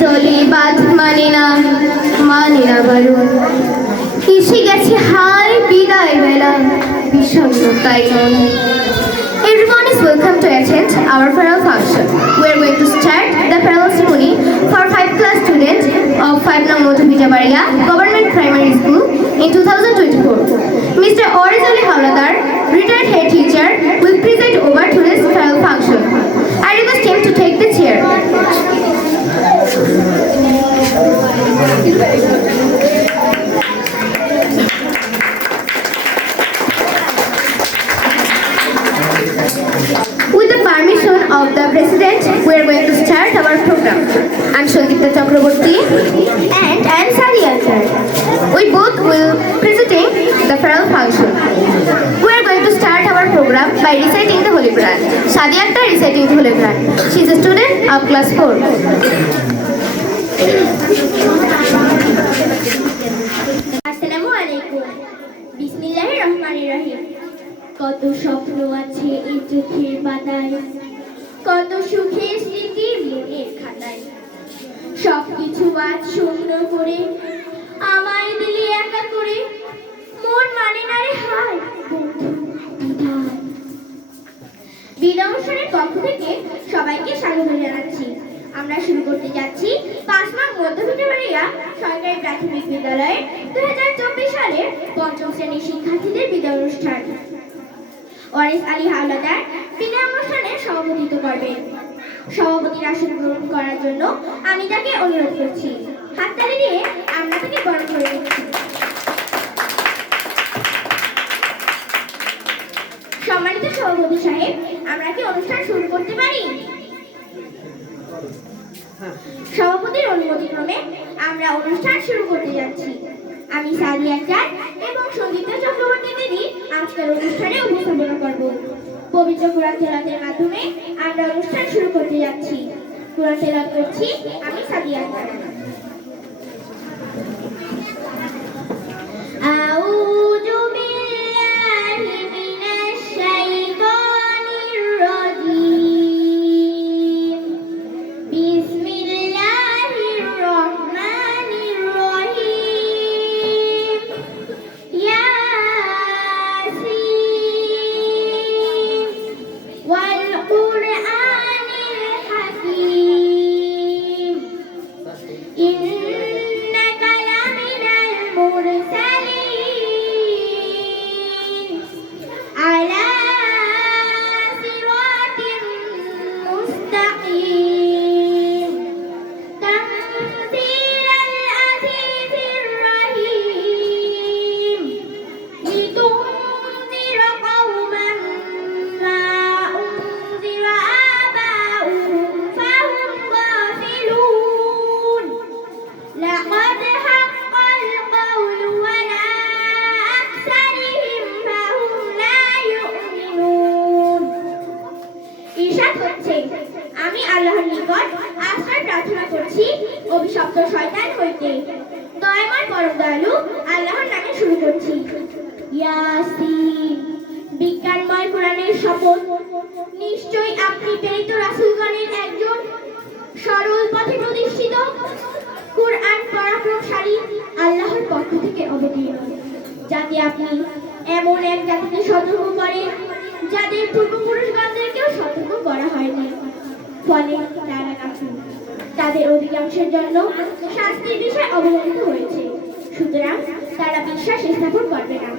জলে বাদ মানে না মানে না বারণ এসে গেছে হাই বিদায় বেলা বিষণ্ণতাই মন Everyone is welcome to attend our farewell function. We are going to start the farewell ceremony With the permission of the President, we are going to start our program. I'm Sangita Chakraborty and I'm Sadi Akhtar. We both will presenting the farewell function. We are going to start our program by reciting the Holy Quran. Sadi Akhtar reciting the Holy Quran. She is a student of class 4. আসসালামু আলাইকুম। বিসমিল্লাহির রহমানির রহিম। কত স্বপ্ন আছে এই চোখের পাতায়। কত সুখের স্মৃতি মনের খাতায়। সব কিছু আজ শূন্য করে আমায় দিলি একা করে। মন মানে না রে হায় বিদায়। অনুষ্ঠানের পক্ষ থেকে সবাইকে স্বাগত জানাচ্ছি। আমরা শুরু করতে যাচ্ছি পাঁচ নং মধ্যবিদ্যালয়া সরকারি প্রাথমিক বিদ্যালয়ের দু হাজার চব্বিশ সালের পঞ্চম শ্রেণির শিক্ষার্থীদের বিদায় অনুষ্ঠান ওয়ারিস আলী হাওলাদার বিদায় অনুষ্ঠানে সভাপতিত্ব করবেন সভাপতির আসন গ্রহণ করার জন্য আমি তাকে অনুরোধ করছি। হাততালি দিয়ে আমরা তাকে বরণ করে নিচ্ছি। সম্মানিত সভাপতি সাহেব, আমরা কি অনুষ্ঠান শুরু করতে পারি? সভাপতির অনুমতি ক্রমে আমরা অনুষ্ঠান শুরু করতে যাচ্ছি। আমি সাদিয়া চার এবং সঙ্গীতা চক্রবর্তী দিদি আজকের অনুষ্ঠানে উপস্থাপনা করব। পবিত্র কোরআন তেলাতের মাধ্যমে আমরা অনুষ্ঠান শুরু করতে যাচ্ছি। কোরআন তেলাত করছি আমি সাদিয়া আক্তার। ঈশাদ হচ্ছে আমি আল্লাহর নিকট আশ্রয় প্রার্থনা করছি, অভিশপ্ত শয়তান হইতে। দয়াময় পরম দয়ালু, আল্লাহর নামে শুরু করছি। ইয়াসিন, বিজ্ঞানময় কোরআনের শপথ। নিশ্চয়ই আপনি প্রেরিত রাসূলগণের একজন সরল পথে প্রতিষ্ঠিত, কোরআন পরাক্রমশালী, আল্লাহর পক্ষ থেকে অবতীর্ণ। যাতে আপনি এমন এক জাতিকে সতর্ক করেন যাদের পূর্বপুরুষগণদেরকেও সতর্ক করা হয়নি। ফলে তারা কাছে তাদের অধিকাংশের জন্য শাস্তির বিষয় অবলম্বিত হয়েছে। সুতরাং তারা বিশ্বাস স্থাপন করবে না।